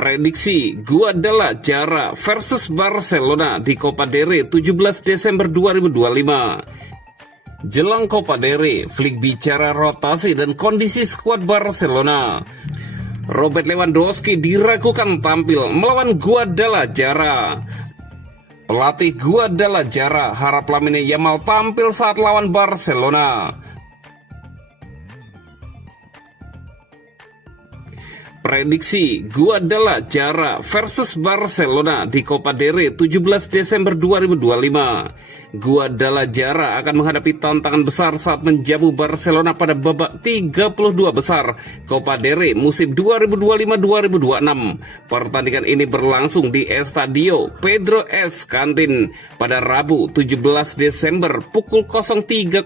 Prediksi Guadalajara versus Barcelona di Copa del Rey 17 Desember 2025. Jelang Copa del Rey, Flick bicara rotasi dan kondisi skuad Barcelona. Robert Lewandowski diragukan tampil melawan Guadalajara. Pelatih Guadalajara harap Lamine Yamal tampil saat lawan Barcelona. Prediksi Guadalajara versus Barcelona di Copa del Rey 17 Desember 2025. Guadalajara akan menghadapi tantangan besar saat menjamu Barcelona pada babak 32 besar Copa del Rey musim 2025-2026. Pertandingan ini berlangsung di Estadio Pedro Escantin pada Rabu 17 Desember pukul 03.00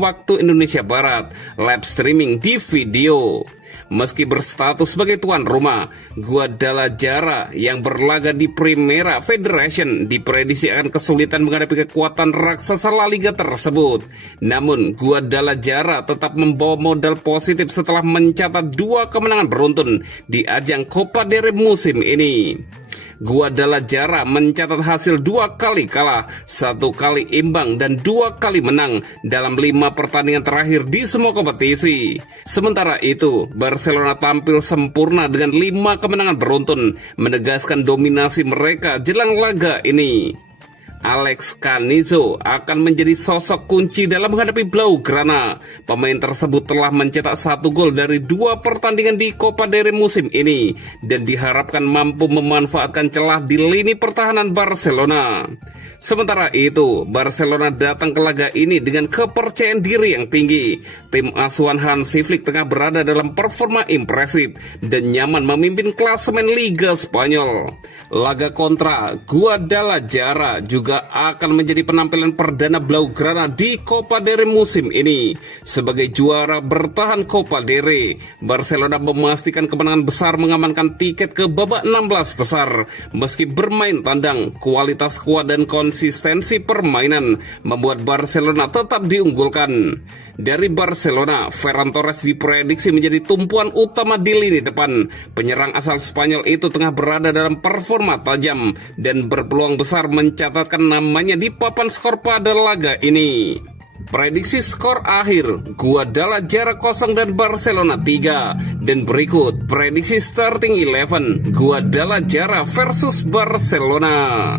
waktu Indonesia Barat. Live streaming di video. Meski berstatus sebagai tuan rumah, Guadalajara yang berlaga di Primera Federation diprediksi akan kesulitan menghadapi kekuatan raksasa La Liga tersebut. Namun, Guadalajara tetap membawa modal positif setelah mencatat 2 kemenangan beruntun di ajang Copa del Rey musim ini. Guadalajara mencatat hasil 2 kali kalah, 1 kali imbang dan 2 kali menang dalam 5 pertandingan terakhir di semua kompetisi. Sementara itu, Barcelona tampil sempurna dengan 5 kemenangan beruntun, menegaskan dominasi mereka jelang laga ini. Alex Canizo akan menjadi sosok kunci dalam menghadapi Blaugrana. Pemain tersebut telah mencetak 1 gol dari 2 pertandingan di Copa del Rey musim ini dan diharapkan mampu memanfaatkan celah di lini pertahanan Barcelona. Sementara itu, Barcelona datang ke laga ini dengan kepercayaan diri yang tinggi. Tim asuhan Hansi Flick tengah berada dalam performa impresif dan nyaman memimpin klasemen Liga Spanyol. Laga kontra Guadalajara juga akan menjadi penampilan perdana Blaugrana di Copa del Rey musim ini. Sebagai juara bertahan Copa del Rey, Barcelona memastikan kemenangan besar mengamankan tiket ke babak 16 besar. Meski bermain tandang, kualitas skuad dan konsistensi permainan membuat Barcelona tetap diunggulkan. Dari Barcelona, Ferran Torres diprediksi menjadi tumpuan utama di lini depan. Penyerang asal Spanyol itu tengah berada dalam performa tajam dan berpeluang besar mencatatkan namanya di papan skor pada laga ini. Prediksi skor akhir Guadalajara 0 dan Barcelona 3. Dan berikut prediksi starting 11 Guadalajara versus Barcelona.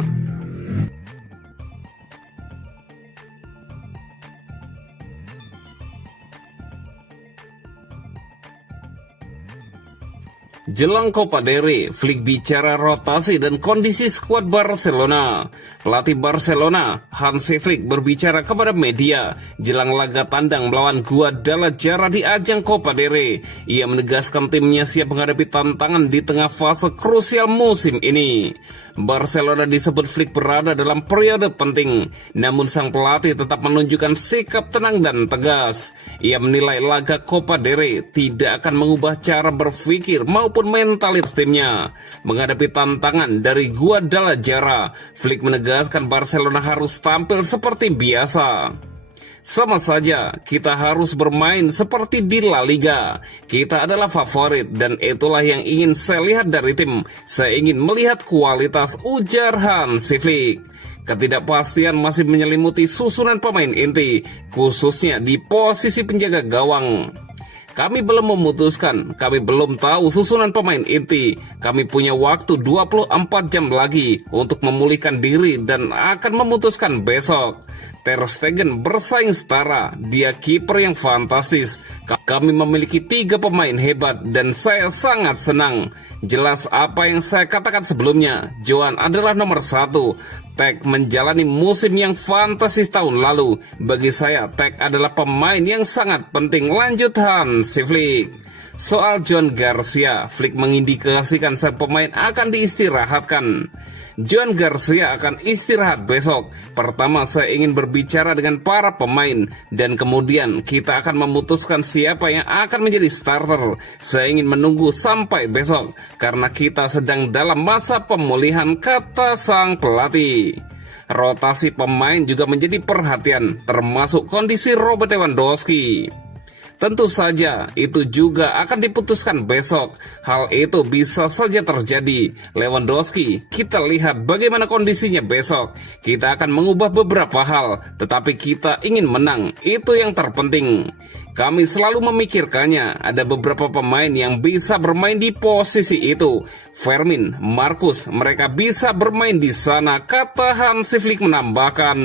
Jelang Copa del Rey, Flick bicara rotasi dan kondisi skuad Barcelona. Pelatih Barcelona, Hansi Flick berbicara kepada media jelang laga tandang melawan Guadalajara di ajang Copa del Rey. Ia menegaskan timnya siap menghadapi tantangan di tengah fase krusial musim ini. Barcelona disebut Flick berada dalam periode penting, namun sang pelatih tetap menunjukkan sikap tenang dan tegas. Ia menilai laga Copa del Rey tidak akan mengubah cara berpikir maupun mentalitas timnya. Menghadapi tantangan dari Guadalajara, Flick menegaskan Barcelona harus tampil seperti biasa. Sama saja, kita harus bermain seperti di La Liga. Kita adalah favorit dan itulah yang ingin saya lihat dari tim. Saya ingin melihat kualitas, ujar Hansi Flick. Ketidakpastian masih menyelimuti susunan pemain inti, khususnya di posisi penjaga gawang. Kami belum memutuskan, kami belum tahu susunan pemain inti. Kami punya waktu 24 jam lagi untuk memulihkan diri dan akan memutuskan besok. Ter Stegen bersaing setara, dia kiper yang fantastis. Kami memiliki 3 pemain hebat dan saya sangat senang. Jelas apa yang saya katakan sebelumnya, Joan adalah nomor 1. Teg menjalani musim yang fantastis tahun lalu. Bagi saya, Teg adalah pemain yang sangat penting, lanjut Hansi Flick. Soal Joan Garcia, Flick mengindikasikan sang pemain akan diistirahatkan. Joan Garcia akan istirahat besok. Pertama saya ingin berbicara dengan para pemain dan kemudian kita akan memutuskan siapa yang akan menjadi starter. Saya ingin menunggu sampai besok karena kita sedang dalam masa pemulihan, kata sang pelatih. Rotasi pemain juga menjadi perhatian, termasuk kondisi Robert Lewandowski. Tentu saja itu juga akan diputuskan besok. Hal itu bisa saja terjadi. Lewandowski, kita lihat bagaimana kondisinya besok. Kita akan mengubah beberapa hal, tetapi kita ingin menang. Itu yang terpenting. Kami selalu memikirkannya, ada beberapa pemain yang bisa bermain di posisi itu. Fermin, Marcus, mereka bisa bermain di sana, kata Hansi Flick menambahkan.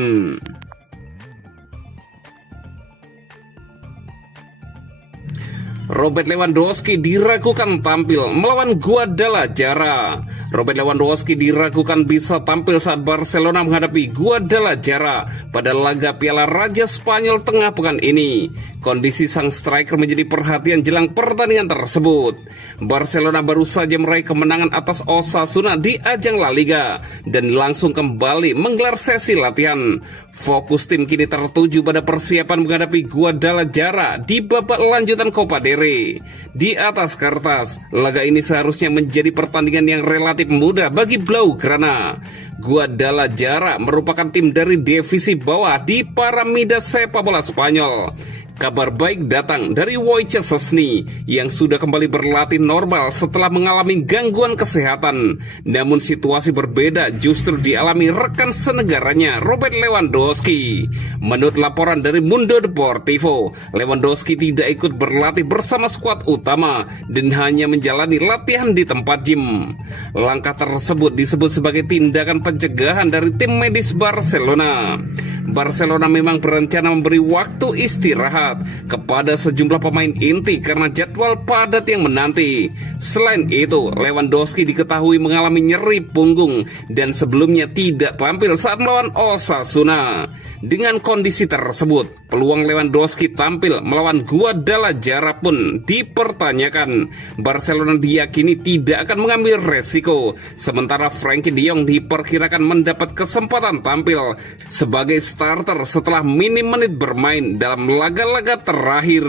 Robert Lewandowski diragukan tampil melawan Guadalajara. Robert Lewandowski diragukan bisa tampil saat Barcelona menghadapi Guadalajara pada laga Piala Raja Spanyol tengah pekan ini. Kondisi sang striker menjadi perhatian jelang pertandingan tersebut. Barcelona baru saja meraih kemenangan atas Osasuna di ajang La Liga dan langsung kembali menggelar sesi latihan. Fokus tim kini tertuju pada persiapan menghadapi Guadalajara di babak lanjutan Copa del Rey. Di atas kertas, laga ini seharusnya menjadi pertandingan yang relatif mudah bagi Blaugrana. Guadalajara merupakan tim dari divisi bawah di Piramida sepak bola Spanyol. Kabar baik datang dari Wojciech Szczesny yang sudah kembali berlatih normal setelah mengalami gangguan kesehatan. Namun situasi berbeda justru dialami rekan senegaranya Robert Lewandowski. Menurut laporan dari Mundo Deportivo, Lewandowski tidak ikut berlatih bersama skuad utama dan hanya menjalani latihan di tempat gym. Langkah tersebut disebut sebagai tindakan pencegahan dari tim medis Barcelona. Barcelona memang berencana memberi waktu istirahat kepada sejumlah pemain inti karena jadwal padat yang menanti. Selain itu, Lewandowski diketahui mengalami nyeri punggung dan sebelumnya tidak tampil saat melawan Osasuna. Dengan kondisi tersebut, peluang Lewandowski tampil melawan Guadalajara pun dipertanyakan. Barcelona diyakini tidak akan mengambil resiko, sementara Frenkie de Jong diperkirakan mendapat kesempatan tampil sebagai starter setelah minim menit bermain dalam laga-laga terakhir.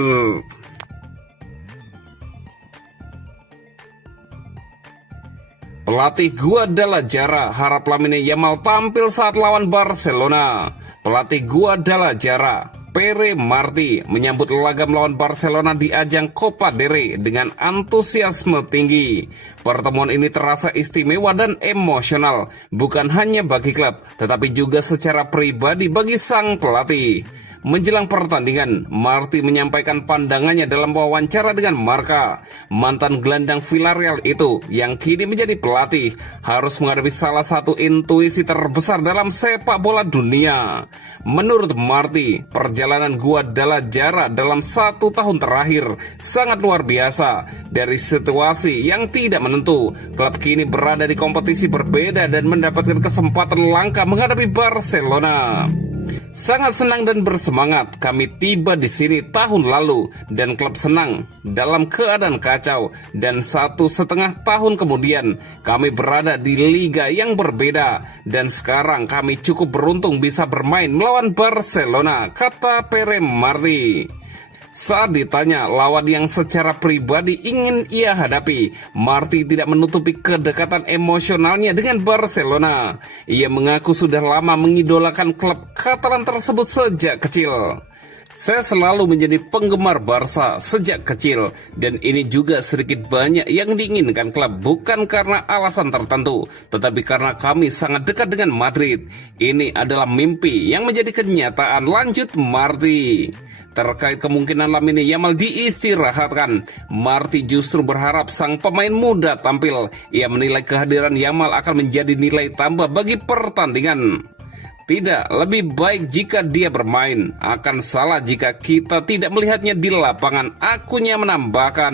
Pelatih Guadalajara harap Lamine Yamal tampil saat lawan Barcelona. Pelatih Guadalajara, Pere Martí, menyambut laga melawan Barcelona di ajang Copa del Rey dengan antusiasme tinggi. Pertemuan ini terasa istimewa dan emosional, bukan hanya bagi klub, tetapi juga secara pribadi bagi sang pelatih. Menjelang pertandingan, Martí menyampaikan pandangannya dalam wawancara dengan Marca. Mantan gelandang Villarreal itu, yang kini menjadi pelatih, harus menghadapi salah satu intuisi terbesar dalam sepak bola dunia. Menurut Martí, perjalanan Guadalajara dalam 1 tahun terakhir sangat luar biasa. Dari situasi yang tidak menentu, klub kini berada di kompetisi berbeda dan mendapatkan kesempatan langka menghadapi Barcelona. Sangat senang dan bersemangat kami tiba di sini tahun lalu dan klub senang dalam keadaan kacau, dan 1,5 tahun kemudian kami berada di liga yang berbeda dan sekarang kami cukup beruntung bisa bermain melawan Barcelona, kata Pere Martí. Saat ditanya lawan yang secara pribadi ingin ia hadapi, Martí tidak menutupi kedekatan emosionalnya dengan Barcelona. Ia mengaku sudah lama mengidolakan klub Katalan tersebut sejak kecil. Saya selalu menjadi penggemar Barca sejak kecil, dan ini juga sedikit banyak yang diinginkan klub, bukan karena alasan tertentu, tetapi karena kami sangat dekat dengan Madrid. Ini adalah mimpi yang menjadi kenyataan, lanjut Martí. Terkait kemungkinan Lamine Yamal diistirahatkan, Martí justru berharap sang pemain muda tampil. Ia menilai kehadiran Yamal akan menjadi nilai tambah bagi pertandingan. Tidak, lebih baik jika dia bermain. Akan salah jika kita tidak melihatnya di lapangan, akunya menambahkan.